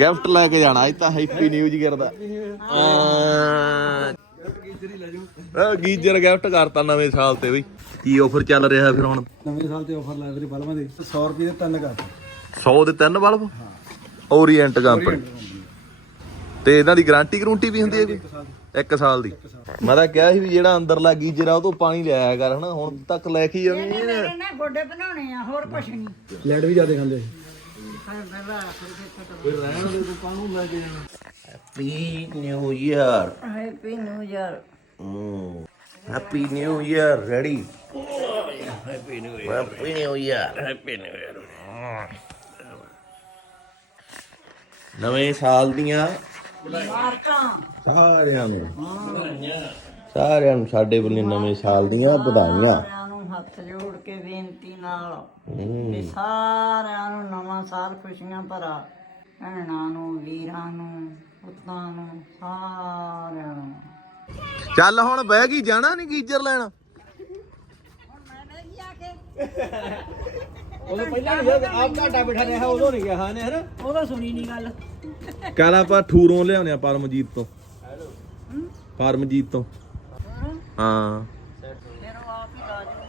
Gift ਲੈ ਕੇ ਜਾਣਾ ਅੱਜ ਤਾਂ ਹੈਪੀ ਨਿਊਜ਼ ਕਰਦਾ ਆ ਗੀਜਰ ਗਿਫਟ ਕਰਤਾ ਨਵੇਂ ਸਾਲ ਤੇ ਬਈ। ਕੀ ਆਫਰ ਚੱਲ ਰਿਹਾ ਫਿਰ ਹੁਣ? ਨਵੇਂ ਸਾਲ ਤੇ ਆਫਰ ਲੱਗ ਰਹੀ ਬਲਬਾਂ ਦੀ। 100 ਰੁਪਏ ਦੇ ਤਿੰਨ ਕਰ 100 ਦੇ ਤਿੰਨ ਬਲਬ? ਓਰੀਐਂਟ ਕੰਪਨੀ ਤੇ ਇਹਨਾਂ ਦੀ ਗਾਰੰਟੀ ਗਰੰਟੀ ਵੀ ਹੁੰਦੀ ਹੈ ਕੋਈ ਇੱਕ ਸਾਲ ਦੀ। ਮੈਂ ਤਾਂ ਕਿਹਾ ਸੀ ਵੀ ਜਿਹੜਾ ਅੰਦਰਲਾ ਗੀਜਰ ਆ ਉਹ ਤੋਂ ਪਾਣੀ ਲਿਆਇਆ ਕਰ ਹਨਾ? ਹੁਣ ਤੱਕ ਲੈ ਕੇ ਹੈ ਨਾ ਗੋਡੇ ਬਣਾਉਣੇ ਆ ਹੋਰ ਕੁਛ ਨਹੀਂ। ਲੈਟ ਵੀ ਜ਼ਿਆਦਾ ਖਾਂਦੇ happy new year happy new year happy new year ready happy new year happy new year happy new year ਨਵੇਂ ਸਾਲ ਦੀਆਂ ਮਾਰਕਾਂ ਸਾਰਿਆਂ ਨੂੰ। ਸਾਰਿਆਂ ਨੂੰ ਸਾਡੇ ਵੱਲੋਂ ਨਵੇਂ ਸਾਲ ਦੀਆਂ ਵਧਾਈਆਂ। ਹੱਥ ਜੋੜ ਕੇ ਬੇਨਤੀ ਨਾਲ ਵੀ ਸਾਰਿਆਂ ਨੂੰ ਨਵਾਂ ਸਾਲ ਖੁਸ਼ੀਆਂ ਭਰਾ ਭੈਣਾਂ ਨੂੰ ਵੀਰਾਂ ਨੂੰ ਪੁੱਤਾਂ ਨੂੰ ਸਾਰਿਆਂ ਨੂੰ। ਚੱਲ ਹੁਣ ਬਹਿ ਗਈ ਜਾਣਾ ਨਹੀਂ ਗੀਜਰ ਲੈਣ। ਉਦੋਂ ਪਹਿਲਾਂ ਨਹੀਂ ਜਦ ਆਪ ਘਾਟਾ ਬਿਠਾ ਰਿਹਾ ਉਦੋਂ ਨਹੀਂ ਗਿਆ ਹਾਂ ਨੇ ਹਨਾ? ਉਹਦਾ ਸੁਣੀ ਨਹੀਂ ਗੱਲ। ਕੱਲ ਆਪਾਂ ਠੂਰੋਂ ਲਿਆਉਣੇ ਆ ਪਰਮਜੀਤ ਤੋਂ। ਪਰਮਜੀਤ ਤੋਂ। ਹਾਂ ਫਿਰ ਉਹ ਆਪ ਹੀ ਲਾ ਜਾਊਗਾ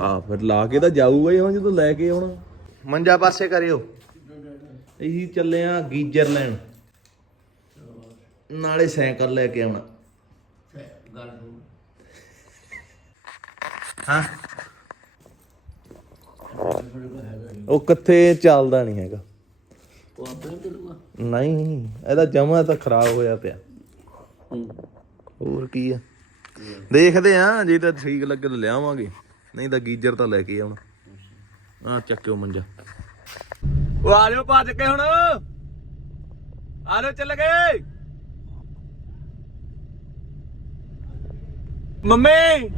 ਆ ਫਿਰ ਲਾ ਕੇ ਤਾਂ ਜਾਊਗਾ ਹੀ ਹੁਣ ਜਦੋਂ ਲੈ ਕੇ ਆਉਣਾ। ਮੰਜਾ ਪਾਸੇ ਕਰਿਓ। ਇਹੀ ਚੱਲੇ ਆ ਗੀਜਰ ਲੈਣ। ਨਾਲੇ ਸਾਈਕਲ ਲੈ ਕੇ ਆਉਣਾ। ਹਾਂ। ਉਹ ਕਿੱਥੇ ਚੱਲਦਾ ਨਹੀਂ ਹੈਗਾ। ਨਹੀਂ ਇਹਦਾ ਜਮਾ ਤਾਂ ਖਰਾਬ ਹੋਇਆ ਪਿਆ। ਹੋਰ ਕੀ ਆ। ਦੇਖਦੇ ਆ ਜੇ ਤਾਂ ਠੀਕ ਲੱਗੇ ਤਾਂ ਲਿਆਵਾਂਗੇ। ਨਹੀਂ ਤਾਂ ਗੀਜਰ ਤਾਂ ਲੈ ਕੇ ਆਉਣਾ। ਆ ਚੱਕਿਓ ਮੰਜਾ। ਉਹ ਆ ਜਾਓ ਭੱਜ ਕੇ ਹੁਣ। ਆ ਜਾਓ ਚੱਲ ਗਏ। ਮੰਮੀ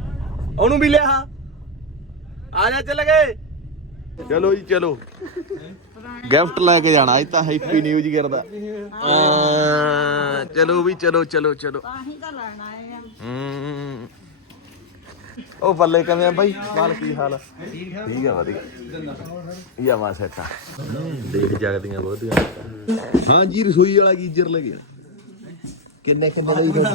ਉਹਨੂੰ ਵੀ ਲਿਆ। ਆ ਜਾ ਚੱਲ ਗਏ। ਚਲੋ ਜੀ ਚਲੋ। ਗਿਫਟ ਲੈ ਕੇ ਜਾਣਾ ਅੱਜ ਤਾਂ ਹੈਪੀ ਨਿਊਜ਼ ਕਰਦਾ। ਆ ਚਲੋ ਵੀ ਚਲੋ ਚਲੋ ਚਲੋ। ਤਾਂ ਹੀ ਤਾਂ ਲੈਣ ਆਏ ਆ। ਹਮ। ਉਹ ਬੱਲੇ ਕਿਵੇਂ ਆ ਬਾਈ ਮਾਲ ਕੀ ਹਾਲ ਆ? ਠੀਕ ਆ ਵਧੀਆ। ਇਹ ਆਵਾ ਸੈਟਾ ਦੇਖ ਜਗਦੀਆਂ ਬਹੁਤੀਆਂ। ਹਾਂ ਜੀ ਰਸੋਈ ਵਾਲਾ ਗੀਜਰ ਲੱਗਿਆ ਕਿੰਨੇ ਕਿੰਨੇ ਦਾ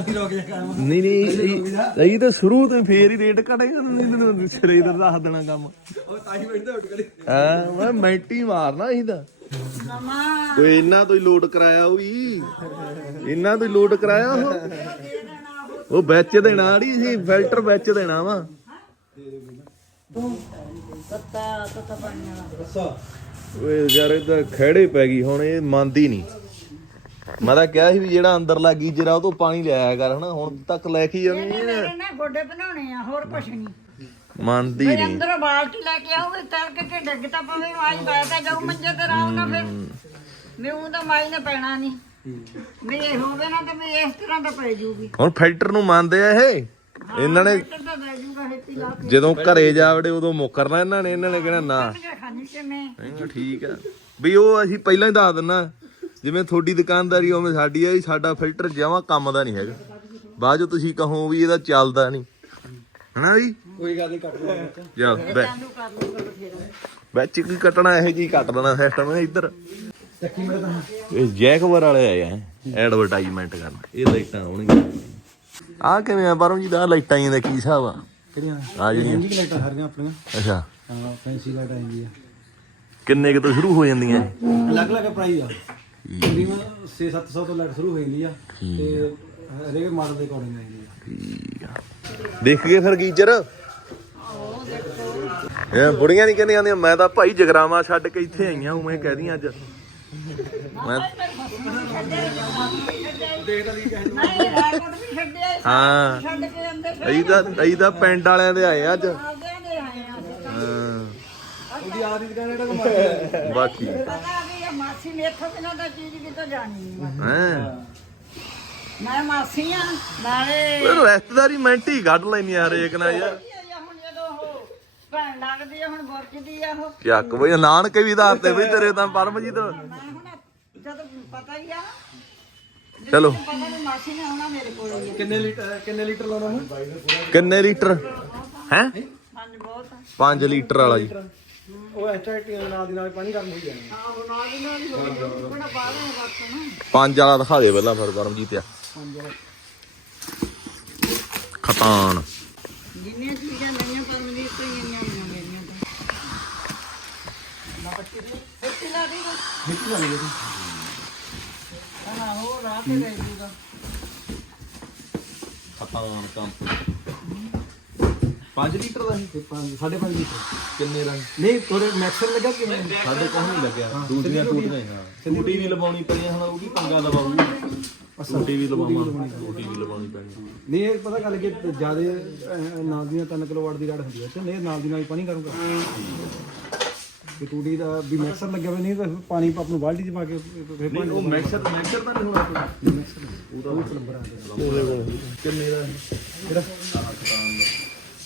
ਨਹੀਂ ਨਹੀਂ ਇਹ- ਤਾਂ ਸ਼ੁਰੂ ਤੋਂ ਫੇਰ ਹੀ ਰੇਟ ਘਟੇਗਾ ਨਹੀਂ ਤੈਨੂੰ ਸਿਰੇ ਦਾ ਦੱਸ ਦੇਣਾ ਕੰਮ। ਉਹ ਤਾਂ ਹੀ ਬੈਠਦਾ ਉੱਠ ਕਰੀ ਹਾਂ ਮੈਂ ਮੈਂਟੀ ਮਾਰਨਾ ਇਹ ਤਾਂ। ਨਵਾਂ ਓਏ ਇਹਨਾਂ ਤੋਂ ਹੀ ਲੋਡ ਕਰਾਇਆ ਉਹ ਵੀ। ਇਹਨਾਂ ਤੋਂ ਹੀ ਲੋਡ ਕਰਾਇਆ ਉਹ। ਉਹ ਵਿੱਚ ਦੇਣਾ ਅੜੀ ਸੀ ਫਿਲਟਰ ਵਿੱਚ ਦੇਣਾ ਵਾ। ਤੱਤਾ ਤੱਤਾ ਪਾਣੀ ਵਾਲਾ ਓਏ ਯਾਰ ਇਹ ਤਾਂ ਖੜੇ ਪੈ ਗਈ ਹੁਣ ਇਹ ਮੰਨਦੀ ਨਹੀਂ ਮੈਂ ਤਾਂ ਕਿਹਾ ਸੀ ਵੀ ਜਿਹੜਾ ਅੰਦਰਲਾ ਗੀਜਰ ਆ ਉਹ ਤੋਂ ਪਾਣੀ ਲਿਆਇਆ ਕਰ ਹਨਾ? ਹੁਣ ਤੱਕ ਲੈ ਕੇ ਜਾਣੀ ਇਹਨੇ ਨਾ ਗੋਡੇ ਬਣਾਉਣੇ ਆ ਹੋਰ ਕੁਛ ਨਹੀਂ ਮੰਨਦੀ ਨਹੀਂ ਅੰਦਰੋਂ ਬਾਲਟੀ ਲੈ ਕੇ ਆਉਂਗੇ ਤੜਕ ਕੇ ਡਿੱਗ ਤਾਂ ਪਵੇ ਮਾਈ ਬੈਠਾ ਜਾਊ ਮੰਜੇ ਤੇ ਰਾਉ ਨਾ ਫਿਰ। ਮੈਨੂੰ ਤਾਂ ਮਾਈ ਨੇ ਪੈਣਾ ਨਹੀਂ ਵੀ ਇਹ ਹੋਵੇ ਨਾ ਤਾਂ ਵੀ ਇਸ ਤਰ੍ਹਾਂ ਤਾਂ ਪੈ ਜੂਗੀ। ਹੁਣ ਫਿਲਟਰ ਨੂੰ ਮੰਨਦੇ ਆ ਇਹ? ਇਹਨਾਂ ਨੇ ਫਿਲਟਰ ਤਾਂ ਦੇ ਜੂਗਾ ਹੇਤੀ ਲਾ ਕੇ। ਜਦੋਂ ਘਰੇ ਜਾਵੜੇ ਉਦੋਂ ਮੁੱਕਰਨਾ ਇਹਨਾਂ ਨੇ। ਇਹਨਾਂ ਨੇ ਕਹਿਣਾ ਨਾ। ਕੇ ਖਾਣੀ ਕਿਵੇਂ ਨਹੀਂ ਠੀਕ ਆ। ਵੀ ਉਹ ਅਸੀਂ ਪਹਿਲਾਂ ਹੀ ਦੱਸ ਦਿੰਨਾ। ਜਿਵੇਂ ਤੁਹਾਡੀ ਦੁਕਾਨਦਾਰੀ ਉਵੇਂ ਸਾਡੀ ਆ ਵੀ ਸਾਡਾ ਫਿਲਟਰ ਜਮਾਂ ਕੰਮ ਦਾ ਨਹੀਂ ਹੈਗਾ। ਬਾਅਦ ਜੋ ਤੁਸੀਂ ਕਹੋ ਵੀ ਇਹਦਾ ਚੱਲਦਾ ਨਹੀਂ। ਹਨਾ ਵੀ ਕੋਈ ਗੱਲ ਨਹੀਂ ਕੱਟ ਲਓ ਜਾ ਬੈ ਚਾਲੂ ਕਰ ਲੂਗਾ ਬਥੇਰਾ। ਵਿੱਚ ਕੀ ਕੱਟਣਾ ਇਹੋ ਜੀ ਕੱਟ ਦੇਣਾ ਸਿਸਟਮ ਇੱਧਰ। ਚੱਕੀ ਮੇਰੇ ਤਾਂ ਇਹ ਜੈਕਵਰ ਵਾਲੇ ਆਏ ਆ ਐਡਵਰਟਾਈਜ਼ਮੈਂਟ ਕਰਨ। ਇਹ ਲਾਈਟਾਂ ਆਉਣਗੀਆਂ। ਆ ਕਿਵੇਂ ਆ? ਬਾਹਰੋਂ ਜੀ ਦਾ ਲਾਈਟਾਂ ਹੀ ਦਾ ਕੀ ਹਿਸਾਬ ਆ? ਕਿਹੜੀਆਂ? ਆ ਜਿਹੜੀਆਂ। ਇੰਜੀ ਲਾਈਟਾਂ ਸਾਰੀਆਂ ਆਪਣੀਆਂ। ਅੱਛਾ। ਹਾਂ ਫੈਂਸੀ ਲਾਈਟ ਆਉਂਦੀ ਆ ਕਿੰਨੇ ਕੁ ਤੋਂ ਸ਼ੁਰੂ ਹੋ ਜਾਂਦੀਆਂ? ਇਹ? ਅਲੱਗ ਅਲੱਗ ਪ੍ਰਾਈਸ ਆ ਤਕਰੀਬਨ 6-700 ਤੋਂ ਲਾਈਟ ਸ਼ੁਰੂ ਹੋ ਜਾਂਦੀ ਆ ਤੇ ਹਰੇਕ ਮਾਡਲ ਦੇ ਅਕੋਰਡਿੰਗ ਆਉਂਦੀ ਆ। ਠੀਕ ਆ। ਦੇਖ ਗਏ ਫਿਰ ਗੀਜਰ ਇਹ ਬੁੜੀਆਂ ਨਹੀਂ ਕਹਿੰਦੀਆਂ ਮੈਂ ਤਾਂ ਭਾਈ ਜਗਰਾਵਾ ਛੱਡ ਕੇ ਇੱਥੇ ਆਈਆਂ ਹੂੰ ਮੈਂ ਕਹਦੀਆਂ ਅੱਜ। ਮੈਂ ਨਹੀਂ ਰੈਕੋਰਡ ਵੀ ਛੱਡਿਆ ਸੀ, ਹਾਂ। ਛੱਡ ਕੇ ਅੰਦਰ ਫਿਰ ਅਸੀਂ ਤਾਂ ਅਸੀਂ ਤਾਂ ਪਿੰਡ ਵਾਲਿਆਂ ਦੇ ਆਏ ਆ ਅੱਜ। ਆਪਦਿਆਂ ਦੇ ਆਏ ਆ ਅਸੀਂ। ਹਾਂ। ਬਾਕੀ। ਪਤਾ ਵੀ ਇਹ ਮਾਸੀ ਨੇ ਇੱਥੋਂ ਬਿਨਾਂ ਤਾਂ ਚੀਜ਼ ਕਿਤੋਂ ਜਾਣੀ ਨਹੀਂ ਹੈ? ਮੈਂ ਮਾਸੀ ਆ ਨਾਲੇ ਫਿਰ ਰਿਸ਼ਤੇਦਾਰੀ ਮਿੰਟ ਹੀ ਕੱਢ ਲੈਣੀ ਆ ਹਰੇਕ ਨਾਲ ਯਾਰ ਕੀ ਆ ਹੁਣ ਜਦੋਂ ਉਹ ਭੈਣ ਲੱਗਦੀ ਆ ਹੁਣ ਵਰਜਦੀ ਆ ਉਹ। ਚੱਕ ਬਈ ਨਾਨਕੇ ਵੀ ਦੱਸਦੇ ਬਈ ਤੇਰੇ ਤਾਂ ਪਰਮਜੀਤ। ਮੈਂ ਹੁਣ ਜਦੋਂ ਪਤਾ ਹੀ ਆ ਚਲੋ। ਪਤਾ ਨਹੀਂ ਮਾਸੀ ਨੇ ਆਉਣਾ ਮੇਰੇ ਕੋਲ ਹੀ ਆ। ਕਿੰਨੇ ਲੀਟਰ ਕਿੰਨੇ ਲੀਟਰ ਲਾਉਣਾ ਹੁਣ? ਕਿੰਨੇ ਲੀਟਰ? ਹੈ? ਪੰਜ ਬਹੁਤ ਆ। 5 ਲੀਟਰ ਵਾਲਾ ਜੀ। ਉਹ ਐਸਟ੍ਰੈਕਟਿੰਗ ਨਾਲ ਦੀ ਨਾਲ ਪਾਣੀ ਗਰਮ ਹੋਈ ਜਾਣਾ ਆਹੋ ਨਾਲ ਦੀ ਨਾਲ ਹੀ ਹੋ ਗਿਆ ਬੜਾ ਬਾਹਰ ਰੱਖਣਾ ਪੰਜ ਵਾਲਾ ਦਿਖਾ ਦੇ ਪਹਿਲਾਂ ਫਿਰ ਪਰਮਜੀਤ ਆ। ਪੰਜ ਵਾਲਾ। ਖਤਾਨ। ਜਿੰਨੀਆਂ ਚੀਜ਼ਾਂ ਲਈਆਂ ਪਰਮਜੀਤ ਤੋਂ ਹੀ ਇੰਨੀਆਂ ਨਹੀਂ ਮੇਰੀਆਂ ਤਾਂ ਫੱਟੀ ਲਾ ਦੇ ਮਿੱਟੀ ਵਾਲੀ ਇਹਦੀ ਹਾਂ ਹੋ ਹੀ ਲੈ ਜੂਗਾ ਖਤਾਨ ਕੰਪ 5 ਲੀਟਰ। ਦਾ ਤੇ ਕਿੰਨੇ ਦਾ? ਨਹੀਂ ਥੋੜੇ ਮੈਕਸਰ ਲੱਗਾ ਕਿ ਸਾਡੇ ਕੋਲ ਨਹੀਂ ਲੱਗਿਆ। ਦੂਜੀਆਂ ਟੂਟੀਆਂ ਹਾਂ ਟੂਟੀ? ਵੀ ਲਵਾਉਣੀ ਪਈ ਹੁਣ ਉਹ ਵੀ ਪੰਗਾ ਲਵਾਉਗੀ ਟੂਟੀ ਵੀ ਲਵਾਵਾਂ। ਟੂਟੀ ਵੀ ਲਵਾਉਣੀ ਪੈਣੀ ਨਹੀਂ ਇਹ ਪਤਾ ਗੱਲ ਕਿ ਜਿਆਦੇ ਨਾਲ ਦੀਆਂ 3 ਕਿਲੋਵਾਟ ਦੀ ਰਾਡ ਹੁੰਦੀ ਹੈ ਤੇ ਨਹੀਂ ਨਾਲ ਦੀ ਨਾਲ ਹੀ ਪਾਣੀ ਕਰੂਗਾ ਤੇ ਟੂਟੀ ਦਾ ਵੀ ਮੈਕਸਰ ਲੱਗਿਆ ਹੋਇਆ ਨਹੀਂ ਤਾਂ ਫਿਰ ਪਾਣੀ ਆਪ ਨੂੰ ਬਾਲਟੀ 'ਚ ਪਾ ਕੇ ਫਿਰ ਨਹੀਂ ਉਹ ਮੈਕਸਰ ਮੈਕਸਰ ਤਾਂ ਨਹੀਂ ਹੋਣਾ ਕੋਈ। ਉਹਦਾ ਉਹ ਪਲੰਬਰ ਆ ਗਿਆ। ਕਿੰਨੇ ਦਾ ਕਿਹੜਾ?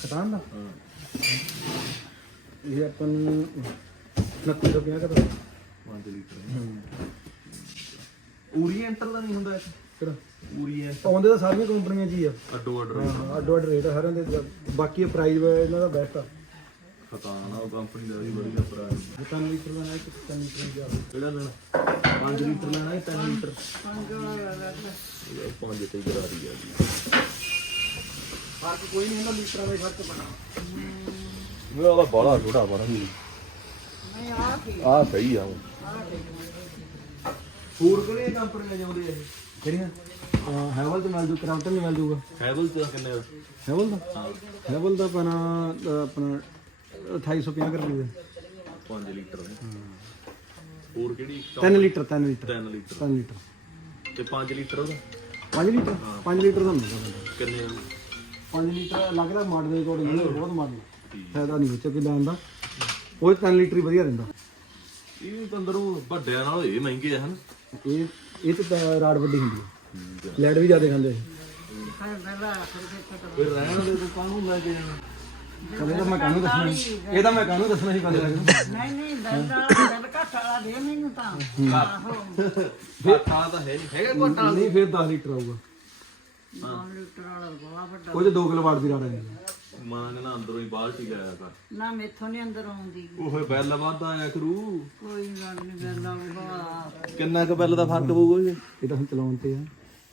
ਖਤਾਨ ਦਾ? ਇਹ ਆਪਾਂ ਨੂੰ 29 ਰੁਪਏ ਦਾ 5 ਲੀਟਰ ਓਰੀਐਂਟਲ ਦਾ ਨਹੀਂ ਹੁੰਦਾ ਇਹ? ਕਿਹੜਾ? ਓਰੀਐਂਟ ਆਉਂਦੇ ਤਾਂ ਸਾਰੀਆਂ ਕੰਪਨੀਆਂ 'ਚ ਹੀ ਆ। ਅੱਡੋ ਅੱਡ ਅੱਡੋ ਅੱਡ ਰੇਟ ਆ ਸਾਰਿਆਂ ਦੇ। ਬਾਕੀ ਪ੍ਰਾਈਸ ਇਹਨਾਂ ਦਾ ਬੈਸਟ ਆ। ਖਤਾਨ ਆ ਉਹ ਕੰਪਨੀ ਦਾ ਵੀ ਵਧੀਆ ਪ੍ਰਾਈਸ 3 ਲੀਟਰ ਦਾ ਹੈ ਕਿ 3 ਲੀਟਰ ਦਾ ਕਿਹੜਾ ਲੈਣਾ? 5 ਲੀਟਰ ਲੈਣਾ ਹੈ 3 ਲੀਟਰ? ਪੰਜ ਵਾਲਾ ਲੈ ਲੈ। 5 ਤੇ ਗਰਾਰੀ ਆ ਜੀ। ਫ਼ਰਕ ਕੋਈ ਨਹੀਂ ਇਹਨਾਂ ਲੀਟਰਾਂ ਦਾ ਫ਼ਰਕ ਪੈਣਾ। ਮੇਰਾ ਉਹਦਾ ਬਾਲਾ ਥੋੜਾ ਬਣਾ ਨਹੀਂ ਆ ਕੀ ਆ। ਸਹੀ ਆ। ਆ ਠੀਕ ਹੋਰ ਕਿਹੜੀਆਂ ਕੰਪਨੀਆਂ ਜਾਂਦੇ ਇਹ? ਕਿਹੜੀਆਂ? ਹੈਵਲ ਤੇ ਮਿਲ ਜੂ ਕਰਾਊਟਰ ਨਹੀਂ ਮਿਲ ਜੂਗਾ ਹੈਵਲ ਤੇ ਕਿੰਨੇ ਦਾ? ਹੈਵਲ ਦਾ? ਹੈਵਲ ਦਾ ਆਪਣਾ ਆਪਣਾ 2850 ਕਰ ਲੂਗਾ 5 ਲੀਟਰ ਦੇ ਹੋਰ ਕਿਹੜੀ? 3 ਲੀਟਰ 3 ਲੀਟਰ। 3 ਲੀਟਰ। 3 ਲੀਟਰ। ਤੇ 5 ਲੀਟਰ ਉਹਦਾ? 5 ਲੀਟਰ? 5 ਲੀਟਰ ਦਾ ਮਿਲਦਾ ਕਿੰਨੇ ਦਾ? 5 ਲੀਟਰ ਲੱਗਦਾ ਮਾਡਲ ਦੇ ਅਕੋਰਡਿੰਗ ਬਹੁਤ ਮਾਡਲ। ਫਾਇਦਾ ਨਹੀਂ ਬੱਚਾ ਕਿ ਲੈਣ ਦਾ। ਉਹ 3 ਲੀਟਰ ਹੀ ਵਧੀਆ ਰਹਿੰਦਾ ਇਹ ਵੀ ਤੰਦਰੋਂ ਵੱਡਿਆਂ ਨਾਲ ਇਹ ਮਹਿੰਗੇ ਆ ਹਨ? ਇਹ ਇਹ ਤੇ ਤਾਂ ਰਾਡ ਵੱਡੀ ਹੁੰਦੀ ਹੈ ਲੈਡ ਵੀ ਜ਼ਿਆਦਾ ਖਾਂਦੇ ਦੇ ਪਤਾ ਫਿਰ ਰਹਿਣ ਦੇ ਤੂੰ ਕਾਹਨੂੰ ਲੈ ਕੇ ਜਾਣਾ ਕਦੇ ਤਾਂ ਮੈਂ ਕਾਹਨੂੰ ਦੱਸਣਾ ਸੀ। ਇਹ ਤਾਂ ਮੈਂ ਕਾਹਨੂੰ ਦੱਸਣਾ ਸੀ ਕਦੇ ਲੱਗਦਾ ਨਹੀਂ ਨਹੀਂ ਦਰਦ ਵਾਲਾ ਦਿਲ ਘੱਟ ਵਾਲਾ ਦੇ ਮੈਨੂੰ ਤਾਂ। ਆਹੋ। ਤਾਂ ਹੈ ਨਹੀਂ ਹੈਗਾ ਕੋਟਾ ਨਹੀਂ ਫਿਰ 10 ਲੀਟਰ ਆਊਗਾ। 9 ਲੀਟਰ ਵਾਲਾ ਬੜਾ ਵੱਡਾ। ਉਹ 'ਚ 2 ਕਿਲੋ ਵਾਟ ਦੀ ਰਾਡ ਹੈ ਮਾਂ ਕਹਿੰਦਾ ਅੰਦਰੋਂ ਹੀ ਬਾਲਟੀ ਲਾਇਆ ਕਰ। ਨਾ ਮੈਥੋਂ ਨਹੀਂ ਅੰਦਰ ਆਉਂਦੀ। ਓਏ ਬਿੱਲ ਵੱਧ ਆਇਆ ਕਰੂ। ਕੋਈ ਗੱਲ ਨਹੀਂ ਗੱਲ ਆਊਗਾ ਕਿੰਨਾ ਕੁ ਬਿੱਲ ਦਾ ਫ਼ਰਕ ਪਊਗਾ ਜੀ? ਇਹ ਤਾਂ ਹੁਣ ਚਲਾਉਣ ਤੇ ਆ।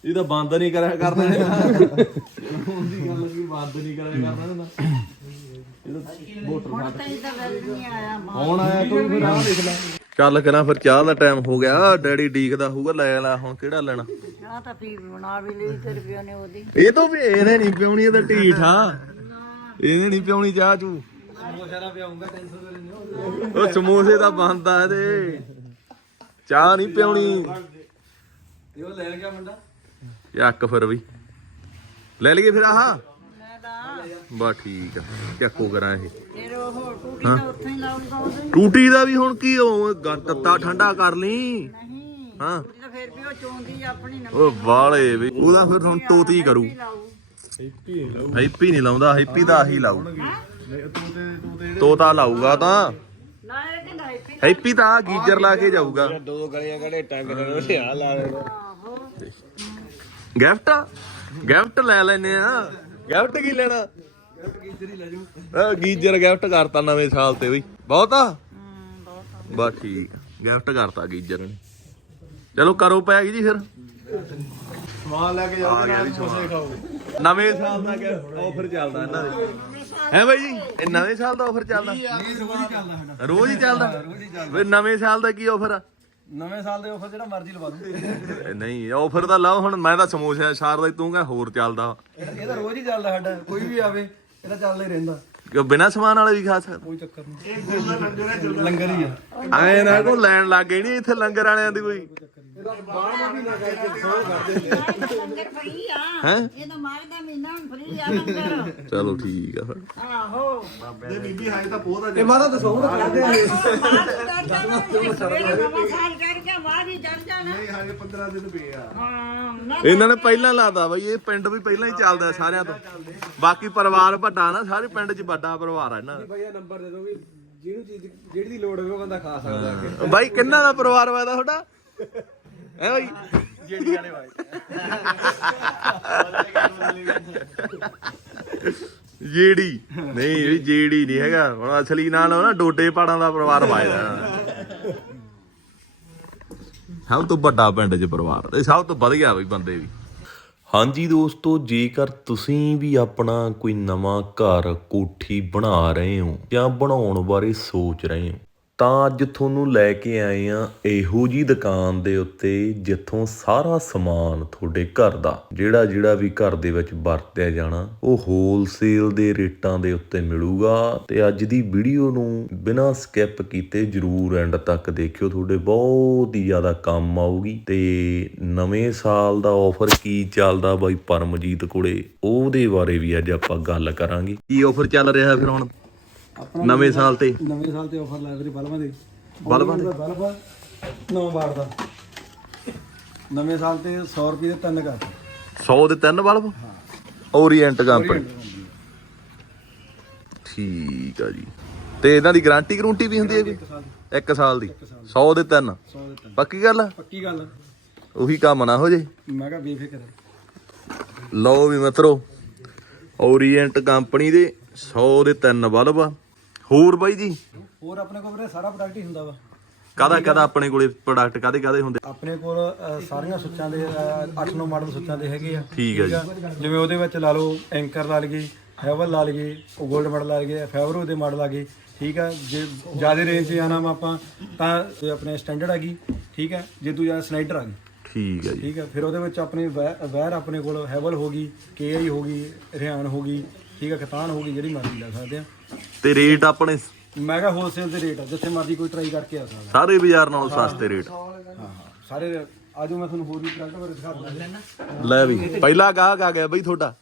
ਇਹ ਤਾਂ ਬੰਦ ਨਹੀਂ ਕਰਿਆ ਕਰਨਾ। ਉਹਦੀ ਗੱਲ ਕੀ ਬੰਦ ਨਹੀਂ ਕਰਿਆ ਕਰਨਾ ਇਹਦਾ ਇਹ ਤਾਂ ਮੋਟਰ ਤਾਂ ਇਹਦਾ ਗੱਲ ਨਹੀਂ ਆਇਆ ਹੁਣ ਆਇਆ ਤੂੰ ਫਿਰ ਆਹ ਦੇਖ ਲੈ। ਚੱਲ ਕਰਾਂ ਫਿਰ ਚਾਹ ਦਾ ਟਾਈਮ ਹੋ ਗਿਆ। ਡੈਡੀ ਡੀਕਦਾ ਹੋਊਗਾ ਲੈ ਲੈ ਹੁਣ ਕਿਹੜਾ ਲੈਣਾ। ਆ ਤਾਂ ਪੀ ਬਣਾ ਵੀ ਲਈ ਤੇ ਰੁਪਿਆ ਨੇ ਉਹਦੀ। ਇਹ ਤੋਂ ਵੀ ਇਹਨੇ ਨਹੀਂ ਪਿਉਣੀ ਇਹ ਤਾਂ ਢੀਠ ਆ। ਇਹਨੇ ਨਹੀਂ ਪਿਉਣੀ ਚਾਹ ਚੂ। ਉਹ ਸਮੋਸੇ ਦਾ ਬੰਦਾ ਇਹਦੇ। ਚਾਹ ਨਹੀਂ ਪਿਉਣੀ। ਇਹ ਉਹ ਲੈ ਗਿਆ ਮੁੰਡਾ। ਯੱਕ ਫਿਰ ਵੀ। ਲੈ ਲਈਏ ਫਿਰ ਆਹ। ਮੈਂ ਤਾਂ ਬਾ ਠੀਕ ਆ ਚੱਕੋ ਕਰਾਂ ਇਹ। ਫਿਰ ਉਹ ਟੂਟੀ ਤਾਂ ਉੱਥੇ ਹੀ ਲਾਉਂਗਾ ਉਹਦੇ ਟੂਟੀ ਦਾ ਵੀ ਹੁਣ ਕੀ ਉਹ ਗ- ਤੱਤਾ ਠੰਡਾ ਕਰ ਲਈ। ਨਹੀਂ ਹਾਂ। ਤਾਂ ਫਿਰ ਵੀ ਉਹ ਚੋਂਦੀ ਆਪਣੀ ਨਵੀਂ ਉਹ ਵਾਲੇ ਵੀ। ਉਹਦਾ ਫਿਰ ਹੁਣ ਤੋਤੀ ਕਰੂ। ਹੈਪੀ ਨਹੀਂ ਲਾਉਂਦਾ ਹੈਪੀ ਦਾ ਆਹੀ ਲਾਊ। ਤੋਤਾ ਲਾਊਗਾ ਤਾਂ। ਨਾ ਇਹ ਕਹਿੰਦਾ ਹੈਪੀ ਹੈਪੀ ਤਾਂ ਗੀਜਰ ਲਾ ਕੇ ਜਾਊਗਾ। ਦੋ ਗਲੀਆਂ ਕੜੇ ਟੰਗ ਲਾ ਦੇ ਆਹੋ। ਗਿਫਟ? ਗਿਫਟ ਲੈ ਲੈਨੇ ਆ। ਗਿਫਟ ਕੀ ਲੈਣਾ? ਆ ਗੀਜਰ ਗਿਫਟ ਕਰਤਾ ਨਵੇਂ ਸਾਲ ਤੇ ਬਈ। ਬਹੁਤ? ਆ ਬਸ ਠੀਕ। ਗਿਫਟ ਕਰਤਾ ਗੀਜਰ ਨੇ। ਚਲੋ ਕਰੋ ਪੈਕ ਜੀ ਫਿਰ। ਸਮਾਨ ਲੈ ਕੇ ਆ ਗਿਆ ਜੀ ਸਮਾਨ। ਨਵੇਂ ਸਾਲ ਦਾ ਆਫਰ ਚੱਲਦਾ ਇਹਨਾਂ ਦੇ। ਹੈ ਬਾਈ ਜੀ? ਇਹ ਨਵੇਂ ਸਾਲ ਦਾ ਆਫਰ ਚੱਲਦਾ। ਰੋਜ਼ ਹੀ ਚੱਲਦਾ ਵੇ ਨਵੇਂ ਸਾਲ ਦਾ ਕੀ ਆਫਰ ਆ? ਨਵੇਂ ਸਾਲ ਦੇ ਆਫਰ ਜਿਹੜਾ ਮਰਜ਼ੀ ਲਵਾ ਦੂੰ ਨਹੀਂ ਆਫਰ ਤਾਂ ਲਾਓ ਹੁਣ ਮੈਂ ਤਾਂ ਸਮੋਸੇ ਸ਼ਾਰ ਦਾ ਤੂੰ ਕਹ ਹੋਰ ਚੱਲਦਾ। ਇਹ ਤਾਂ ਰੋਜ਼ ਹੀ ਚੱਲਦਾ ਸਾਡਾ ਕੋਈ ਵੀ ਆਵੇ ਇਹ ਤਾਂ ਚੱਲਦਾ ਹੀ ਰਹਿੰਦਾ। ਕਿ ਬਿਨਾ ਸਮਾਨ ਵਾਲੇ ਵੀ ਖਾ ਸਕਦਾ? ਕੋਈ ਚੱਕਰ ਨਹੀਂ। ਲੰਗਰ ਹੀ ਆ। ਐ ਨਾ ਕੋ ਲੈਣ ਲੱਗ ਗਈ ਨਹੀਂ ਇੱਥੇ ਲੰਗਰ ਵਾਲਿਆਂ ਦੀ ਕੋਈ। ਹੈਂ? ਇਹ ਤਾਂ ਮਾਘ ਦਾ ਮਹੀਨਾ ਹੁਣ ਫਰੀ ਆ ਲੰਗਰ ਚਲੋ ਠੀਕ ਆ ਫਿਰ। ਆਹੋ ਇਹ ਮਾਤਾ ਦੱਸੋ ਉਹ ਕਰਦੇ ਆ ਨਵਾਂ ਸਾਲ ਚੜ ਗਿਆ ਮਾਂ ਹੀ ਚੜ ਜਾਣਾ ਨਹੀਂ ਹਾਲੇ 15 ਦਿਨ ਪਏ ਆ। ਹਾਂ ਨਾ ਇਹਨਾਂ ਨੇ ਪਹਿਲਾਂ ਲਾਤਾ ਬਈ ਇਹ ਪਿੰਡ ਵੀ ਪਹਿਲਾਂ ਹੀ ਚੱਲਦਾ ਸਾਰਿਆਂ ਤੋਂ। ਬਾਕੀ ਪਰਿਵਾਰ ਵੱਡਾ ਨਾ ਸਾਰੇ ਪਿੰਡ 'ਚ ਵੱਡਾ ਪਰਿਵਾਰ ਆ ਇਹਨਾਂ ਦਾ। ਭਈਆ ਨੰਬਰ ਦੇ ਦਿਓ ਵੀ ਜਿਹਨੂੰ ਚੀਜ਼ ਜਿਹੜੀ ਦੀ ਲੋੜ ਹੋਵੇ ਉਹ ਬੰਦਾ ਖਾ ਸਕਦਾ ਬਾਈ ਕਿੰਨਾ ਦਾ ਪਰਿਵਾਰ ਵਾ ਇਹਦਾ ਤੁਹਾਡਾ? ਹੈ ਬਾਈ? ਜਿਹੜੀ ਵਾਲੇ ਵਾਲੇ। ਜੀੜੀ। ਨਹੀਂ ਇਹ ਜੀੜੀ ਨਹੀਂ ਹੈਗਾ। ਹੁਣ ਅਸਲੀ ਨਾਲ ਨਾ ਡੋਡੇ ਪਾੜਾਂ ਦਾ ਪਰਿਵਾਰ ਵਾਇਦਾ ਸਭ ਤੋਂ ਵੱਡਾ ਪਿੰਡ 'ਚ ਪਰਿਵਾਰ ਤੇ ਸਭ ਤੋਂ ਵਧੀਆ ਵੀ ਬੰਦੇ ਵੀ। ਹਾਂਜੀ ਦੋਸਤੋ ਜੇਕਰ ਤੁਸੀਂ ਵੀ ਆਪਣਾ ਕੋਈ ਨਵਾਂ ਘਰ ਕੋਠੀ ਬਣਾ ਰਹੇ ਹੋ ਜਾਂ ਬਣਾਉਣ ਬਾਰੇ ਸੋਚ ਰਹੇ ਹੋ ਤਾਂ ਅੱਜ ਤੁਹਾਨੂੰ ਲੈ ਕੇ ਆਏ ਆ ਇਹੋ ਜੀ ਦੁਕਾਨ ਦੇ ਉੱਤੇ ਜਿੱਥੋਂ ਸਾਰਾ ਸਮਾਨ ਤੁਹਾਡੇ ਘਰ ਦਾ, ਜਿਹੜਾ ਜਿਹੜਾ ਵੀ ਘਰ ਦੇ ਵਿੱਚ ਵਰਤਿਆ ਜਾਣਾ, ਉਹ ਹੋਲਸੇਲ ਦੇ ਰੇਟਾਂ ਦੇ ਉੱਤੇ ਮਿਲੂਗਾ ਤੇ ਅੱਜ ਦੀ ਵੀਡੀਓ ਨੂੰ ਬਿਨਾਂ ਸਕਿਪ ਕੀਤੇ ਜਰੂਰ ਐਂਡ ਤੱਕ ਦੇਖਿਓ, ਤੁਹਾਡੇ ਬਹੁਤ ਹੀ ਜ਼ਿਆਦਾ ਕੰਮ ਆਊਗੀ ਤੇ ਨਵੇਂ ਸਾਲ ਦਾ ਆਫਰ ਕੀ ਚੱਲਦਾ ਬਾਈ ਪਰਮਜੀਤ ਕੋਲੇ, ਉਹਦੇ ਬਾਰੇ ਵੀ ਅੱਜ ਆਪਾਂ ਗੱਲ ਕਰਾਂਗੇ। ਕੀ ਆਫਰ ਚੱਲ ਰਿਹਾ ਫਿਰ ਹੁਣ? ਆਪਣਾ ਨਵੇਂ ਸਾਲ ਤੇ। ਨਵੇਂ ਸਾਲ ਤੇ ਆਫਰ ਲੱਗ ਰਹੀ ਬਲਬਾਂ ਦੇ। ਬਲਬਾਂ ਦੇ? ਬਲਬ 9 ਵਾਟ ਦਾ। ਨਵੇਂ ਸਾਲ ਤੇ 100 ਰੁਪਏ ਦੇ ਤਿੰਨ ਕਰ 100 ਦੇ ਤਿੰਨ ਬਲਬ? ਓਰੀਐਂਟ ਕੰਪਨੀ ਠੀਕ ਆ ਜੀ। ਤੇ ਇਹਨਾਂ ਦੀ ਗਾਰੰਟੀ ਗਰੰਟੀ ਵੀ ਹੁੰਦੀ ਹੈ ਜੀ ਇੱਕ ਸਾਲ ਦੀ। 100 ਦੇ। ਤਿੰਨ। 100 ਦੇ ਤਿੰਨ। ਪੱਕੀ ਗੱਲ ਆ? ਪੱਕੀ ਗੱਲ ਉਹੀ ਕੰਮ ਨਾ ਹੋ ਜੇ। ਮੈਂ ਕਿਹਾ ਬੇਫਿਕਰ ਲਓ ਵੀ ਮਿੱਤਰੋ ਓਰੀਐਂਟ ਕੰਪਨੀ ਦੇ 100 ਦੇ ਤਿੰਨ ਬਲਬ ਆ। ਹੋਰ ਬਾਈ ਜੀ? ਹੋਰ ਆਪਣੇ ਕੋਲ ਵੀਰੇ ਸਾਰਾ ਪ੍ਰੋਡਕਟ ਹੀ ਹੁੰਦਾ ਵਾ। ਕਾਦਾ ਕਾਦਾ ਆਪਣੇ ਕੋਲੇ ਪ੍ਰੋਡਕਟ ਕਾਦੇ ਕਾਦੇ ਹੁੰਦੇ? ਆਪਣੇ ਕੋਲ ਅ, ਸਾਰੀਆਂ ਸੁੱਚਾਂ ਦੇ 8-9 ਮਾਡਲ ਸੁੱਚਾਂ ਦੇ ਹੈਗੇ ਆ। ਠੀਕ ਹੈ ਜੀ। ਜਿਵੇਂ ਉਹਦੇ ਵਿੱਚ ਲਾ ਲਓ ਐਂਕਰ ਲਾ ਲਈਏ ਹੈਵਲ ਲਾ ਲਈਏ ਉਹ 골ਡ ਮਾਡਲ ਲਾ ਲਈਏ ਫੈਵਰੋ ਦੇ ਮਾਡਲ ਆ ਗਏ। ਠੀਕ ਆ। ਜੇ ਜ਼ਿਆਦਾ ਰੇਂਜ 'ਚ ਵਾ ਆਪਾਂ ਤਾਂ ਆਪਣੇ ਸਟੈਂਡਰਡ ਆ ਗਈ। ਠੀਕ ਆ। ਜੇ ਤੂੰ ਜਾਂ ਸਨਾਈਡਰ ਆ ਗਈ। ਠੀਕ ਹੈ ਜੀ। ਠੀਕ ਆ। ਫਿਰ ਉਹਦੇ ਵਿੱਚ ਆਪਣੇ ਵੈ- ਵੈਰ ਆਪਣੇ ਕੋਲ ਹੈਵਲ ਹੋ ਗਈ ਕੇਆਈ ਹੋ ਗਈ ਰਿਹਾਨ ਹੋ ਗਈ ਠੀਕ ਆ ਖਤਾਨ ਹੋ ਗਈ ਜਿਹੜੀ ਮਰਜ਼ੀ ਲੈ ਸਕਦੇ ਆ। ਤੇ ਰੇਟ ਆਪਣੇ? ਮੈਂ ਕਿਹਾ ਹੋਲਸੇਲ ਦੇ ਰੇਟ ਆ ਜਿੱਥੇ ਮਰਜ਼ੀ ਕੋਈ ਟਰਾਈ ਕਰਕੇ ਆ ਸਕਦਾ। ਸਾਰੇ ਬਾਜ਼ਾਰ ਨਾਲੋਂ ਸਸਤੇ ਰੇਟ। ਹਾਂ ਸਾਰੇ ਆਜੋ ਮੈਂ ਤੁਹਾਨੂੰ ਹੋਰ ਵੀ ਪ੍ਰੋਡਕਟ ਬਾਰੇ ਦਿਖਾ ਦਿੰਦਾ। ਲੈ ਵੀ ਪਹਿਲਾ ਗਾਹਕ ਆ ਗਿਆ ਬਈ ਤੁਹਾਡਾ।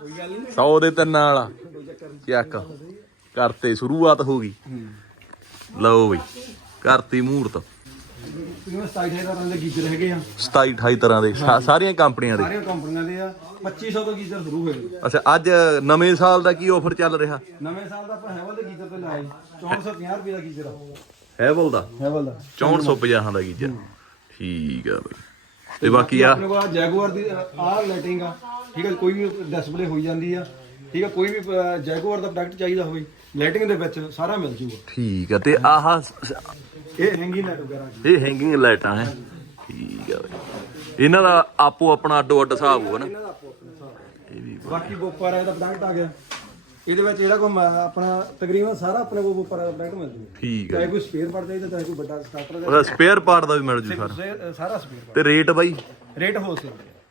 ਕੋਈ ਗੱਲ ਨਹੀਂ। 100 ਦੇ ਤਿੰਨਾਂ ਵਾਲਾ। ਚੱਕ। ਕਰਤੇ ਸ਼ੁਰੂਆਤ ਹੋ ਗਈ। ਲਓ ਬਈ ਕਰਤੀ ਮੂਰਤ। ਇਹਨਾਂ 27 ਤਰ੍ਹਾਂ ਦੇ ਗੀਜ਼ਰ ਹੈਗੇ ਆ। 27 28 ਤਰ੍ਹਾਂ ਦੇ। ਸਾ- ਸਾਰੀਆਂ ਕੰਪਨੀਆਂ ਦੇ। ਸਾਰੀਆਂ ਕੰਪਨੀਆਂ ਦੇ ਆ। 2500 ਤੋਂ ਗੀਜ਼ਰ ਸ਼ੁਰੂ ਹੋਏ ਅੱਛਾ ਅੱਜ ਨਵੇਂ ਸਾਲ ਦਾ ਕੀ ਆਫਰ ਚੱਲ ਰਿਹਾ? ਨਵੇਂ ਸਾਲ ਦਾ ਆਪਾਂ ਹੈਵਲ ਦੇ ਗੀਜ਼ਰ ਤੇ ਲਾਏ। 450 ਰੁਪਏ ਦਾ ਗੀਜ਼ਰ ਆ। ਹੈਵਲ ਦਾ? ਹੈਵਲ ਦਾ। 6450 ਦਾ ਗੀਜਰ। ਠੀਕ ਆ ਬਈ। ਤੇ ਬਾਕੀ ਆ ਆਪਣੇ ਕੋਲ ਜੈਗੁਆਰ ਦੀ ਆਹ ਲਾਈਟਿੰਗ ਆ। ਠੀਕ ਹੈ ਕੋਈ ਵੀ ਡਿਸਪਲੇ ਹੋਈ ਜਾਂਦੀ ਆ। ਠੀਕ ਹੈ ਕੋਈ ਵੀ ਜੈਗੁਆਰ ਦਾ ਪ੍ਰੋਡਕਟ ਚਾਹੀਦਾ ਹੋਵੇ ਲਾਈਟਿੰਗ ਦੇ ਵਿੱਚ ਸਾਰਾ ਮਿਲ ਜੂਗਾ। ਠੀਕ ਆ ਤੇ ਆਹ ਇਹ ਹੈਂਗੀ ਲਾਈਟ ਵਗੈਰਾ ਜੀ। ਇਹ ਹੈਂਗਿੰਗ ਲਾਈਟਾਂ ਹੈ। ਠੀਕ ਆ ਬਈ। ਇਹਨਾਂ ਦਾ ਆਪੋ ਆਪਣਾ ਅੱਡੋ ਅੱਡ ਹਿਸਾਬ ਹੋਊਗਾ ਨਾ। ਇਹਨਾਂ ਦਾ ਆਪੋ ਆਪਣਾ ਹਿਸਾਬ ਬਾਕੀ ਬੋਪਰ ਇਹਦਾ ਪ੍ਰੋਡਕਟ ਆ ਗਿਆ। ਇਹਦੇ ਵਿੱਚ ਜਿਹੜਾ ਕੋਈ ਮ- ਆਪਣਾ ਤਕਰੀਬਨ ਸਾਰਾ ਆਪਣੇ ਕੋਲ ਬੋਪਰ ਦਾ ਪ੍ਰੋਡਕਟ ਮਿਲ ਜੂਗਾ। ਠੀਕ ਆ ਚਾਹੇ ਕੋਈ ਸਪੇਅਰ ਪਾਰਟ ਚਾਹੀਦਾ ਚਾਹੇ ਕੋਈ ਵੱਡਾ ਸਟਾਰਟਰ ਦਾ। ਉਹਦਾ ਸਪੇਅਰ ਪਾਰਟ ਦਾ ਵੀ ਮਿਲ ਜੂ ਸਾਰਾ। ਸੇ- ਸਾਰਾ ਸਪੇਅਰ ਤੇ ਰੇਟ ਬਾਈ? ਪਾਰਟ ਰੇਟ ਹੋਲਸੇਲ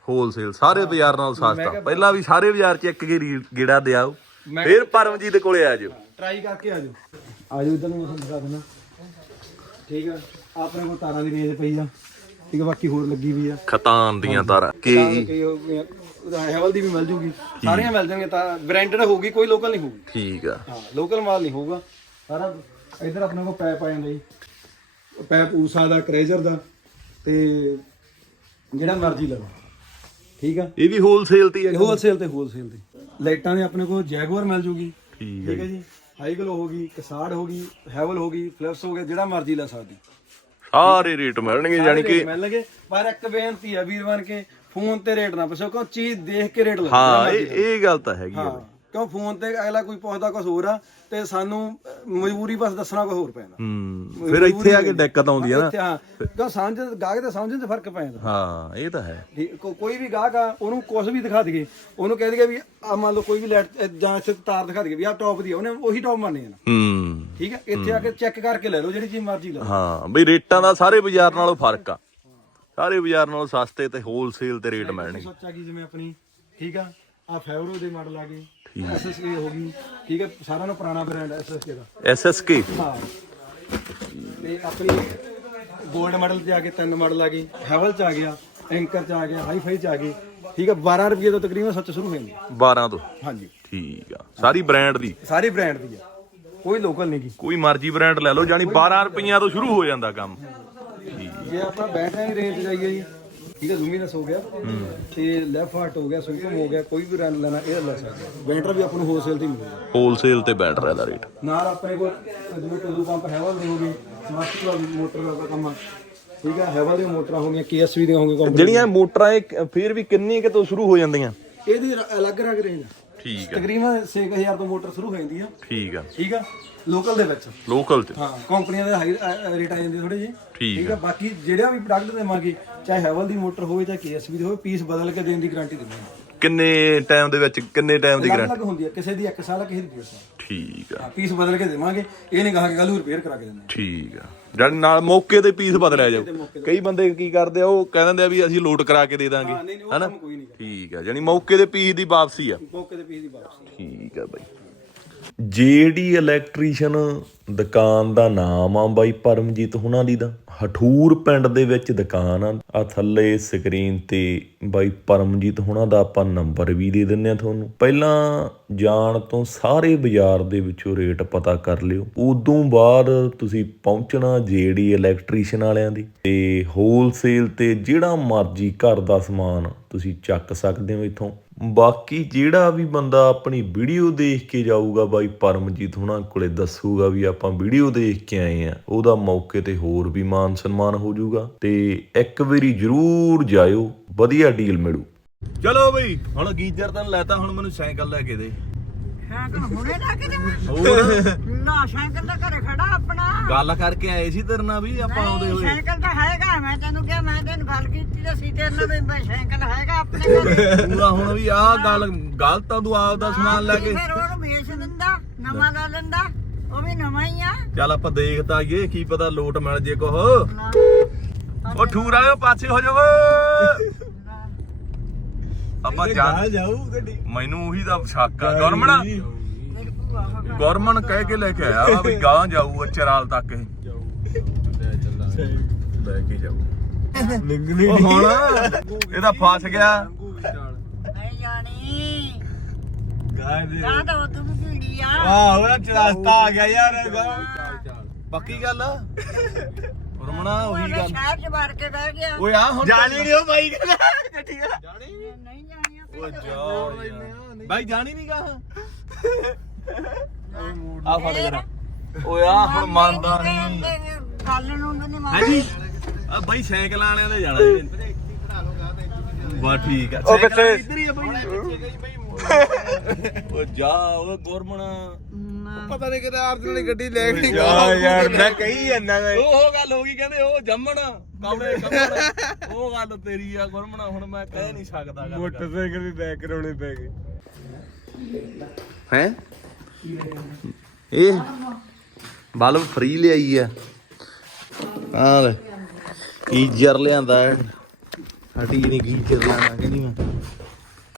ਹੋਲਸੇਲ ਸਾਰੇ ਬਾਜ਼ਾਰ ਨਾਲੋਂ ਸਸਤਾ। ਪਹਿਲਾਂ ਵੀ ਸਾਰੇ ਬਾਜ਼ਾਰ ਚ ਇੱਕ ਗੇੜੀ ਗੇੜਾ ਦਿਆਓ ਫਿਰ ਪਰਮਜੀਤ ਕੋਲੇ ਆ ਜਾਓ। ਟਰਾਈ ਕਰਕੇ ਆ ਜਾਓ ਆ ਜਾਓ ਇਧਰ ਨੂੰ ਮੈਂ ਤੁਹਾਨੂੰ ਦਿਖਾ ਦਿੰਦਾ ਠੀਕ ਆ ਆਪਣੇ ਕੋਲ ਤਾਰਾਂ ਦੀ ਰੇਂਜ ਪਈ ਆ। ਠੀਕ ਆ ਬਾਕੀ ਹੋਰ ਲੱਗੀ ਵੀ ਆ। ਖਤਾਨ ਦੀਆਂ ਤਾਰਾਂ। ਕੀ ਤਾਰਾਂ ਕਈ ਹੋ ਗਈਆਂ ਉਹਦਾ ਹੈਵਲ ਦੀ ਵੀ ਮਿਲ ਜੂਗੀ। ਸਾਰੀਆਂ ਮਿਲ ਜਾਣਗੀਆਂ ਤਾਂ ਬ੍ਰਾਂਡਡ ਹੋਊਗੀ ਕੋਈ ਲੋਕਲ ਨਹੀਂ ਹੋਊਗੀ। ਠੀਕ ਆ। ਹਾਂ ਲੋਕਲ ਮਾਲ ਨਹੀਂ ਹੋਊਗਾ। ਸਾਰਾ ਇਧਰ ਆਪਣੇ ਕੋਲ ਪੈਪ ਆ ਜਾਂਦਾ ਜੀ। ਪੈਪ ਊਸਾ ਦਾ ਕਰੇਜ਼ਰ ਦਾ ਤੇ ਜਿਹੜਾ ਮਰਜ਼ੀ ਲਓ। ਠੀਕ ਆ? ਇਹ ਵੀ ਹੋਲਸੇਲ ਤੇ ਹੀ ਆ ਹੋਲਸੇਲ ਤੇ ਹੋਲਸੇਲ ਤੇ। ਲਾਈਟਾਂ ਦੇ ਆਪਣੇ ਕੋਲ ਜੈਗੁਆਰ ਮਿਲ ਜੂਗੀ। ਠੀਕ ਠੀਕ ਹੈ ਜੀ। ਹਾਈਗਲੋ ਹੋ ਗਈ ਕਸਾੜ ਹੋ ਗਈ ਹੈਵਲ ਹੋ ਗਈ ਫਲਿਪਸ ਹੋ ਗਿਆ ਜਿਹੜਾ ਮਰਜ਼ੀ ਲੈ ਸਕਦੀ। ਸਾਰੇ ਰੇਟ ਮਿਲਣਗੇ ਯਾਨੀ ਕਿ ਮਿਲਣਗੇ ਪਰ ਇੱਕ ਬੇਨਤੀ ਆ ਵੀਰ ਬਣ ਕੇ ਫੋਨ ਤੇ ਰੇਟ ਨਾ ਪੁੱਛੋ ਕਿਉਂ ਚੀਜ਼ ਦੇਖ ਕੇ ਰੇਟ ਲੱਗਦਾ ਹਾਂ ਇਹ ਇਹ ਗੱਲ ਤਾਂ ਹੈਗੀ ਹਾਂ। ਕਿਉਂ ਫੋਨ ਤੇ ਅਗਲਾ ਕੋਈ ਪੁੱਛਦਾ ਕੁਝ ਹੋਰ ਆ ਤੇ ਸਾਨੂੰ ਮਜਬੂਰੀ ਬਸ ਦੱਸਣਾ ਕੁਝ ਹੋਰ ਪੈਂਦਾ। ਹੂੰ ਫਿਰ ਇੱਥੇ ਆ ਕੇ ਦਿੱਕਤ ਆਉਂਦੀ ਆ ਨਾ। ਹਾਂ ਕਿਉਂ ਸਮਝ ਗਾਹਕ ਤੇ ਸਮਝਣ 'ਚ ਫ਼ਰਕ ਪੈਂਦਾ ਹਾਂ ਇਹ ਤਾਂ ਹੈ। ਕੋਈ ਵੀ ਗਾਹਕ ਆ ਉਹਨੂੰ ਕੁਝ ਵੀ ਦਿਖਾ ਦਈਏ ਉਹਨੂੰ ਕਹਿ ਦਈਏ ਵੀ ਆ ਮੰਨ ਲਓ ਕੋਈ ਵੀ ਲਾਈਟ ਜਾਂ ਤਾਰ ਦਿਖਾ ਦਈਏ ਵੀ ਆ ਟੌਪ ਦੀ ਆ ਉਹਨੇ ਉਹੀ ਟੌਪ ਮੰਨੇ ਆ ਹੂੰ। ਠੀਕ ਹੈ ਇੱਥੇ ਆ ਕੇ ਚੈੱਕ ਕਰਕੇ ਲੈ ਲਓ ਜਿਹੜੀ ਚੀਜ਼ ਮਰਜ਼ੀ ਲਓ। ਹਾਂ ਬਈ ਰੇਟਾਂ ਦਾ ਸਾਰੇ ਬਾਜ਼ਾਰ ਨਾਲੋਂ ਫ਼ਰਕ ਆ। ਸਾਰੇ ਬਾਜ਼ਾਰ ਨਾਲੋਂ ਸਸਤੇ ਤੇ ਹੋਲਸੇਲ ਤੇ ਰੇਟ ਮਿਲਣਗੇ। ਸੋਚਾ ਕੀ ਜਿਵੇਂ ਆਪਣੀ ਠੀਕ ਆ? ਆ ਫੈਵਰੋ ਦੇ ਮਾਡਲ ਆ ਗਏ। ਐਸਐਸਕੇ ਹੋ। ਗਈ। ਠੀਕ ਹੈ ਸਾਰਿਆਂ ਨੂੰ ਪੁਰਾਣਾ ਬ੍ਰਾਂਡ ਐਸਐਸਕੇ ਦਾ। ਐਸਐਸਕੇ ਹਾਂ। ਤੇ ਆਪਣੀ 골ਡ ਮਾਡਲ ਤੇ ਆ ਕੇ ਤਿੰਨ ਮਾਡਲ ਆ ਗਏ। ਹੈਵਲ ਚ ਆ ਗਿਆ ਐਂਕਰ ਚ ਆ ਗਿਆ ਹਾਈ ਫਾਈ ਚ ਆ ਗਏ। ਠੀਕ ਹੈ 12 ਰੁਪਏ ਤੋਂ ਤਕਰੀਬਨ ਸੱਚ ਸ਼ੁਰੂ ਹੋਣਗੇ 12 ਤੋਂ? ਹਾਂਜੀ। ਠੀਕ ਆ। ਸਾਰੀ ਬ੍ਰਾਂਡ ਦੀ? ਸਾਰੀ ਬ੍ਰਾਂਡ ਦੀ ਆ। ਕੋਈ ਲੋਕਲ ਨਹੀਂ ਗੀ। ਕੋਈ ਮਰਜ਼ੀ ਬ੍ਰਾਂਡ ਲੈ ਲਓ ਜਾਨੀ 12 ਰੁਪਈਆਂ ਤੋਂ ਸ਼ੁਰੂ ਹੋ ਜਾਂਦਾ ਕੰਮ। ਜੇ ਆਪਾਂ ਬੈਟਰੀ ਰੇਂਜ ਜਾਈਏ ਜੀ ਠੀਕ ਹੈ ਲੂਮੀਨਸ ਹੋ ਗਿਆ ਤੇ ਲੈਫਟ ਹਾਰਟ ਹੋ ਗਿਆ ਸੁਪਰਮ ਹੋ ਗਿਆ ਕੋਈ ਵੀ ਰਨ ਲੈਣਾ ਇਹ ਲੈ ਸਕਦੇ ਬੈਟਰ ਵੀ ਆਪਾਂ ਨੂੰ ਹੋਲਸੇਲ ਤੇ ਹੀ ਮਿਲੂਗਾ। ਹੋਲਸੇਲ ਤੇ ਬੈਟਰ ਦਾ ਰੇਟ ਨਾਲ ਆਪਣੇ ਕੋਲ ਜਿਵੇਂ ਟੋਲੂ ਪੰਪ ਹੈਵਲ ਦੇ ਹੋ ਗਏ ਵਾਲੀ ਮੋਟਰ ਦਾ ਕੰਮ। ਠੀਕ ਹੈ ਹੈਵਲ ਦੀਆਂ ਮੋਟਰਾਂ ਹੋ ਗਈਆਂ ਕੇਐਸਵੀ ਦੀਆਂ ਹੋ ਗਈਆਂ ਜਿਹੜੀਆਂ ਮੋਟਰਾਂ ਇਹ ਫਿਰ ਵੀ ਕਿੰਨੀ ਕਿ ਤੋਂ ਸ਼ੁਰੂ ਹੋ ਜਾਂਦੀਆਂ? ਇਹਦੀ ਅਲੱਗ ਅਲੱਗ ਰੇਂਜ ਠੀਕ ਆ ਤਕਰੀਬਨ 6000 ਤੋਂ ਮੋਟਰ ਸ਼ੁਰੂ ਹੋ ਜਾਂਦੀ ਆ। ਠੀਕ ਆ। ਠੀਕ ਆ? ਲੋਕਲ ਦੇ ਵਿੱਚ। ਲੋਕਲ ਚ ਹਾਂ ਕੰਪਨੀਆਂ ਦੇ ਹਾਈ ਰੇਟ ਆ ਜਾਂਦੇ ਥੋੜੇ ਜਿਹੇ। ਠੀਕ ਆ। ਬਾਕੀ ਜਿਹੜਾ ਵੀ ਪ੍ਰੋਡਕਟ ਦੇਵਾਂਗੇ ਚਾਹੇ ਹੈਵਲ ਦੀ ਮੋਟਰ ਹੋਵੇ ਚਾਹੇ ਕੇਐਸਬੀ ਦੀ ਹੋਵੇ ਪੀਸ ਬਦਲ ਕੇ ਦੇਣ ਦੀ ਗਾਰੰਟੀ ਦਿੰਦੇ ਹਾਂ ਕਿੰਨੇ ਟਾਈਮ ਦੇ ਵਿੱਚ ਕਿੰਨੇ ਟਾਈਮ ਦੀ ਗਰੰਟੀ ਅਲੱਗ ਹੁੰਦੀ ਹੈ ਕਿਸੇ ਦੀ 1 ਸਾਲ ਆ ਕਿਸੇ ਦੀ 1.5 ਸਾਲ। ਠੀਕ ਆ। ਪੀਸ ਬਦਲ ਕੇ ਦੇਵਾਂਗੇ। ਇਹ ਨਹੀਂ ਕਹਾ ਕਿ ਕੱਲ ਨੂੰ ਰਿਪੇਅਰ ਕਰਾ ਕੇ ਦਿੰਦੇ ਠੀਕ ਆ। ਜਦ ਨਾਲ ਮੌਕੇ ਤੇ ਪੀਸ ਬਦਲਿਆ ਜਾਊ। ਕਈ ਬੰਦੇ ਕੀ ਕਰਦੇ ਆ ਉਹ ਕਹਿ ਦਿੰਦੇ ਆ ਵੀ ਅਸੀਂ ਲੋਡ ਕਰਾ ਕੇ ਦੇ ਦਾਂਗੇ। ਹਾਂ ਨਹੀਂ ਨਹੀਂ ਉਹ ਕੰਮ ਕੋਈ ਨਹੀਂ ਠੀਕ ਆ ਯਾਨੀ ਮੌਕੇ ਤੇ ਪੀਸ ਦੀ ਵਾਪਸੀ ਆ। ਮੌਕੇ ਤੇ ਪੀਸ ਦੀ ਵਾਪਸੀ ਠੀਕ ਆ ਬਾਈ। ਜੇਡੀ ਇਲੈਕਟ੍ਰੀਸ਼ੀਅਨ ਦੁਕਾਨ ਦਾ ਨਾਮ ਆ ਬਾਈ ਪਰਮਜੀਤ, ਹੁਣਾਂ ਦੀ ਦਾ। ਹਠੂਰ ਪਿੰਡ ਦੇ ਵਿੱਚ ਦੁਕਾਨ ਆ। ਆ ਥੱਲੇ ਸਕਰੀਨ ਤੇ ਬਾਈ ਪਰਮਜੀਤ ਹੁਣਾਂ ਦਾ ਆਪਾਂ ਨੰਬਰ ਵੀ ਦੇ ਦਿੰਨੇ ਆ ਤੁਹਾਨੂੰ। ਪਹਿਲਾਂ ਜਾਣ ਤੋਂ ਸਾਰੇ ਬਾਜ਼ਾਰ ਦੇ ਵਿੱਚੋਂ ਰੇਟ ਪਤਾ ਕਰ ਲਿਓ। ਉਦੋਂ ਬਾਅਦ ਤੁਸੀਂ ਪਹੁੰਚਣਾ ਜੇਡੀ ਇਲੈਕਟ੍ਰੀਸ਼ੀਅਨ ਵਾਲਿਆਂ ਦੀ। ਤੇ ਹੋਲਸੇਲ ਤੇ ਜਿਹੜਾ ਮਰਜ਼ੀ ਘਰ ਦਾ ਸਮਾਨ ਤੁਸੀਂ ਚੱਕ ਸਕਦੇ ਹੋ ਇੱਥੋਂ। ਬਾਕੀ ਜਿਹੜਾ ਵੀ ਬੰਦਾ ਆਪਣੀ ਵੀਡੀਓ ਦੇਖ ਕੇ ਜਾਊਗਾ ਬਾਈ ਪਰਮਜੀਤ ਹੁਣਾਂ ਕੋਲੇ ਦੱਸੂਗਾ ਵੀ ਆਪਾਂ ਵੀਡੀਓ ਦੇਖ ਕੇ ਆਏ ਆ ਉਹਦਾ ਮੌਕੇ ਤੇ ਹੋਰ ਵੀ ਮਾਨ ਸਨਮਾਨ ਹੋ ਜਾਊਗਾ ਤੇ ਇੱਕ ਵਾਰੀ ਜ਼ਰੂਰ ਜਾਇਓ ਵਧੀਆ ਡੀਲ ਮਿਲੂ। ਚਲੋ ਬਈ ਹੁਣ ਗੀਜਰ ਤਾਂ ਲੈਤਾ ਹੁਣ ਮੈਨੂੰ ਸਾਈਕਲ ਲੈ ਕੇ ਦੇ। ਸਾਈਕਲ ਹੁਣੇ ਲੈ ਕੇ ਦੇਵਾਂ ਹੋਰ? ਨਾ ਸਾਈਕਲ ਤਾਂ ਘਰੇ ਖੜਾ ਆਪਣਾ। ਗੱਲ ਕਰਕੇ ਆਏ ਸੀ ਤੇਰੇ ਨਾਲ ਵੀ ਆਪਾਂ ਆਉਂਦੇ ਨਹੀਂ, ਹੋਏ। ਸਾਈਕਲ ਤਾਂ ਹੈਗਾ ਮੈਂ ਤੈਨੂੰ ਕਿਹਾ ਮੈਂ ਤੈਨੂੰ ਗੱਲ ਕੀਤੀ ਤਾਂ ਸੀ ਤੇਰੇ ਨਾਲ ਵੀ ਮੈਂ ਸਾਈਕਲ ਹੈਗਾ ਆਪਣੇ ਘਰੇ। ਪੂਰਾ ਹੁਣ ਵੀ ਆਹ ਗੱਲ ਗਲਤ ਆ ਤੂੰ ਆਪਦਾ ਸਮਾਨ ਲੈ ਕੇ ਫਿਰ ਉਹਨੂੰ ਵੇਚ ਦਿੰਦਾ ਨਵਾਂ ਲੈ ਲੈਂਦਾ ਉਹ ਵੀ ਨਵਾਂ ਹੀ ਆ। ਚੱਲ ਆਪਾਂ ਦੇਖ ਤਾਂ ਆਈਏ ਕੀ ਪਤਾ ਲੋਟ ਮਿਲ ਜੇ ਕੋਹ ਨਾ, ਉਹ ਠੂਰ ਵਾਲਿਓ ਪਾਸੇ ਹੋ ਜਾਵੋ ਨਾ। ਆਪਾਂ ਜਾ ਜਾਊ ਗੱਡੀ। ਮੈਨੂੰ ਉਹੀ ਦਾ ਸ਼ੱਕ ਆ। ਗੁਰਮਣ ਗੁਰਮਣ ਕਹਿ ਕੇ ਲੈ ਕੇ ਆਇਆ ਵਾ ਵੀ ਗਾਂ ਜਾਊ ਚਰਾਲ ਤੱਕ ਇਹ। ਲੈ ਕੇ ਜਾਊ। ਨਿੰਗਣੀ। ਉਹ ਹੁਣ ਇਹਦਾ ਫਸ ਗਿਆ। ਨਹੀਂ ਜਾਣੀ। ਗਾਇ ਦੇ। ਜਾਂ ਤਾਂ ਉਹ ਤੂੰ ਭੀੜੀ ਆ। ਆਹ ਉਹ ਚਰਸਤਾ ਆ ਗਿਆ ਯਾਰ ਪੱਕੀ ਗੱਲ ਆ? ਗੁਰਮਣਾ ਉਹੀ ਉਹਨੇ ਗੱਲ। ਸ਼ਹਿਰ ਚ ਵੜ ਕੇ ਬਹਿ ਗਿਆ। ਓਏ ਆ ਹੁਣ ਜਾਣੀ ਨਹੀਂ ਉਹ ਬਾਈ ਕਹਿੰਦਾ ਗੱਡੀ ਆ। ਨਹੀਂ ਜਾਣੀ ਜਾ। ਬਾਈ ਜਾਣੀ ਨਹੀਂ ਗਾ ਆ ਫੜ ਜਰਾ ਓਏ ਆ ਹੁਣ ਮੰਨਦਾ ਨਹੀਂ। ਗੱਲ ਨੂੰ ਨਹੀਂ ਹਾਂਜੀ ਆ ਬਾਈ ਸਾਈਕਲ ਵਾਲਿਆਂ ਦੇ ਜਾਣਾ ਜੀ। ਬਾ ਠੀਕ ਆ। ਉਹ ਕਿੱਥੇ? ਸਾਈਕਲ ਇੱਧਰ ਹੀ ਆ ਬਾਈ। ਓ ਜਾ ਓ ਗੁਰਮਣਾ। ਪਤਾ ਨਹੀਂ ਕਿਤੇ ਆਰਤ ਵਾਲੀ ਗੱਡੀ ਲੈ ਕੇ ਜਾ ਯਾਰ, ਮੈਂ ਕਹੀ ਜਾਂਦਾ ਮੈਂ ਉਹ ਗੱਲ ਹੋ ਗਈ ਕਹਿੰਦੇ ਉਹ ਜੰਮਣ। ਕਮਰੇ ਕਮਣ ਉਹ ਗੱਲ ਤੇਰੀ ਆ ਗੁਰਮਣਾ ਹੁਣ ਮੈਂ ਕਹਿ ਨਹੀਂ ਸਕਦਾ ਗੱਲ ਮੋਟਰਸਾਈਕਲ ਵੀ ਬੈਕ ਕਰਾਉਣੇ ਪੈ ਗਏ ਹੈ? ਇਹ ਬਲਬ ਫ੍ਰੀ ਲਿਆਈ ਆ। ਆ ਲੈ, ਗੀਜਰ ਲਿਆਂਦਾ ਹੈ ਹਟੀ ਨਹੀਂ ਗੀਜਰ ਲਿਆਂਦਾ, ਕਹਿੰਦੀ ਮੈਂ।